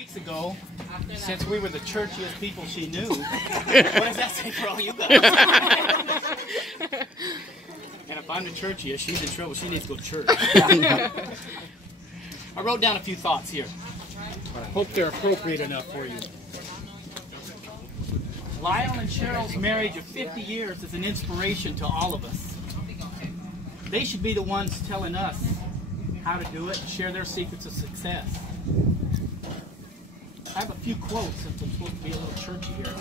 weeks ago, since we were the churchiest people she knew, what does that say for all you guys? And if I'm the churchiest, she's in trouble. She needs to go to church. I wrote down a few thoughts here. I hope they're appropriate enough for you. Lyle and Cheryl's marriage of 50 years is an inspiration to all of us. They should be the ones telling us how to do it and share their secrets of success. I have a few quotes since I'm supposed to be a little churchy here.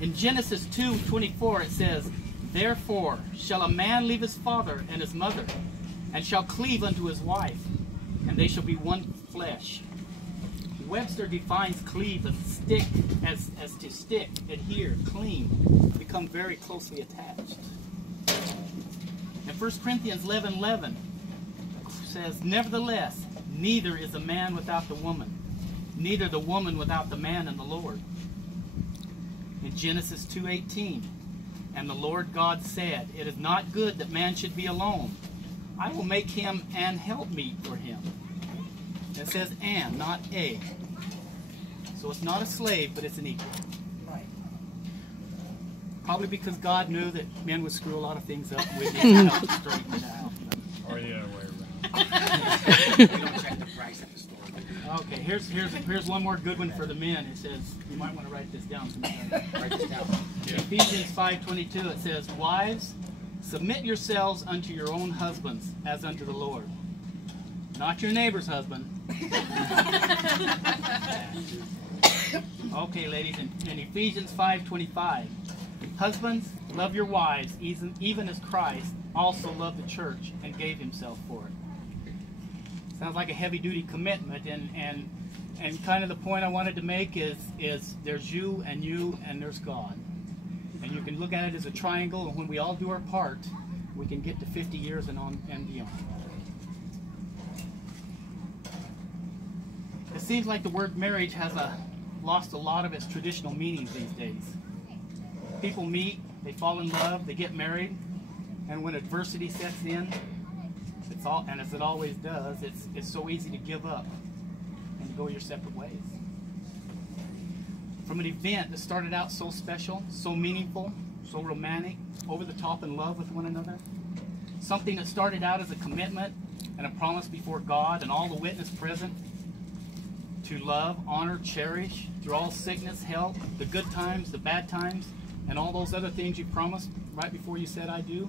In Genesis 2:24 it says, "Therefore shall a man leave his father and his mother, and shall cleave unto his wife, and they shall be one flesh." Webster defines cleave as stick, as to stick, adhere, cling, become very closely attached. And 1 Corinthians 11:11 says, "Nevertheless, neither is a man without the woman, neither the woman without the man in the Lord." In Genesis 2:18, "And the Lord God said, It is not good that man should be alone. I will make him an helpmeet for him." It says "and," not "a." So it's not a slave, but it's an equal. Right. Probably because God knew that men would screw a lot of things up with you to help straighten it out. Or the other way around. We don't check the price at the store. Okay, here's one more good one for the men. It says, you might want to write this down sometime. Write this down. Yeah. Ephesians 5:22, it says, "Wives, submit yourselves unto your own husbands as unto the Lord." Not your neighbor's husband. Okay, ladies, in Ephesians 5:25, "Husbands, love your wives, even as Christ also loved the church and gave himself for it." Sounds like a heavy-duty commitment, and kind of the point I wanted to make is there's you, and there's God. And you can look at it as a triangle, and when we all do our part, we can get to 50 years and on and beyond. It seems like the word marriage has lost a lot of its traditional meanings these days. People meet, they fall in love, they get married, and when adversity sets in, and as it always does, it's so easy to give up and go your separate ways. From an event that started out so special, so meaningful, so romantic, over the top in love with one another, something that started out as a commitment and a promise before God and all the witness present, to love, honor, cherish through all sickness, health, the good times, the bad times, and all those other things you promised right before you said "I do."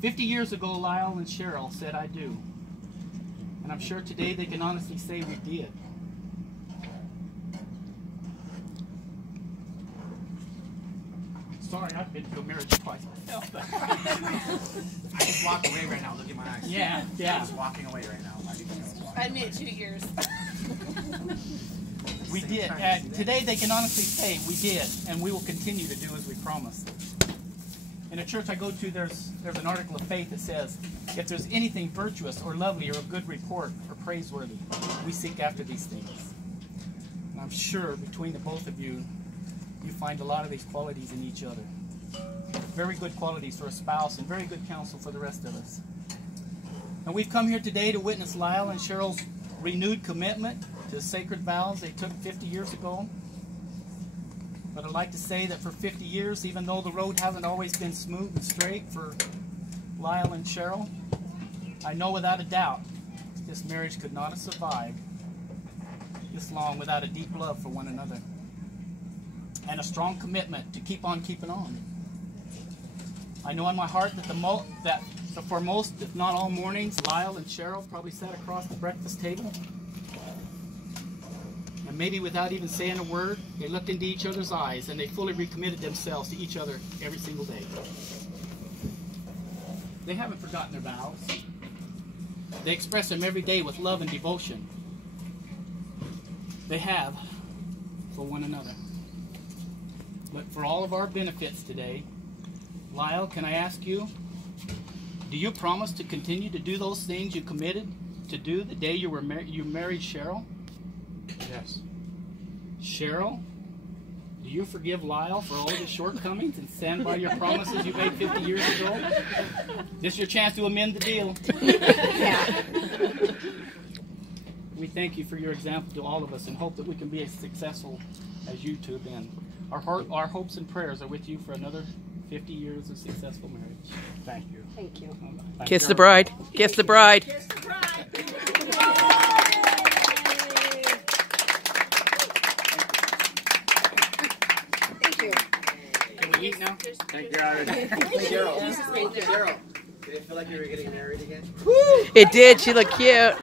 50 years ago, Lyle and Cheryl said "I do." And I'm sure today they can honestly say we did. Sorry, I've been to a marriage twice myself. I just walk away right now. Look at my eyes. Yeah. I'm just walking away right now. I admit 2 years. We did. Today they can honestly say we did, and we will continue to do as we promised. In a church I go to, there's an article of faith that says, "If there's anything virtuous or lovely or of good report or praiseworthy, we seek after these things." And I'm sure between the both of you, you find a lot of these qualities in each other. Very good qualities for a spouse and very good counsel for the rest of us. And we've come here today to witness Lyle and Cheryl's renewed commitment to the sacred vows they took 50 years ago. But I'd like to say that for 50 years, even though the road hasn't always been smooth and straight for Lyle and Cheryl, I know without a doubt this marriage could not have survived this long without a deep love for one another and a strong commitment to keep on keeping on. I know in my heart that for most, if not all mornings, Lyle and Cheryl probably sat across the breakfast table, and maybe without even saying a word, they looked into each other's eyes and they fully recommitted themselves to each other every single day. They haven't forgotten their vows. They express them every day with love and devotion. They have for one another. But for all of our benefits today, Lyle, can I ask you, do you promise to continue to do those things you committed to do the day you married Cheryl? Yes. Cheryl, do you forgive Lyle for all his shortcomings and stand by your promises you made 50 years ago? This is your chance to amend the deal. Yeah. thank you for your example to all of us and hope that we can be as successful as you two have been. Our hopes and prayers are with you for another 50 years of successful marriage. Thank you. Thank you. Kiss the bride. Kiss the bride. Kiss the bride. Thank you. Can we eat now? Thank you already. Cheryl, did it feel like you were getting married again? It did. She looked cute.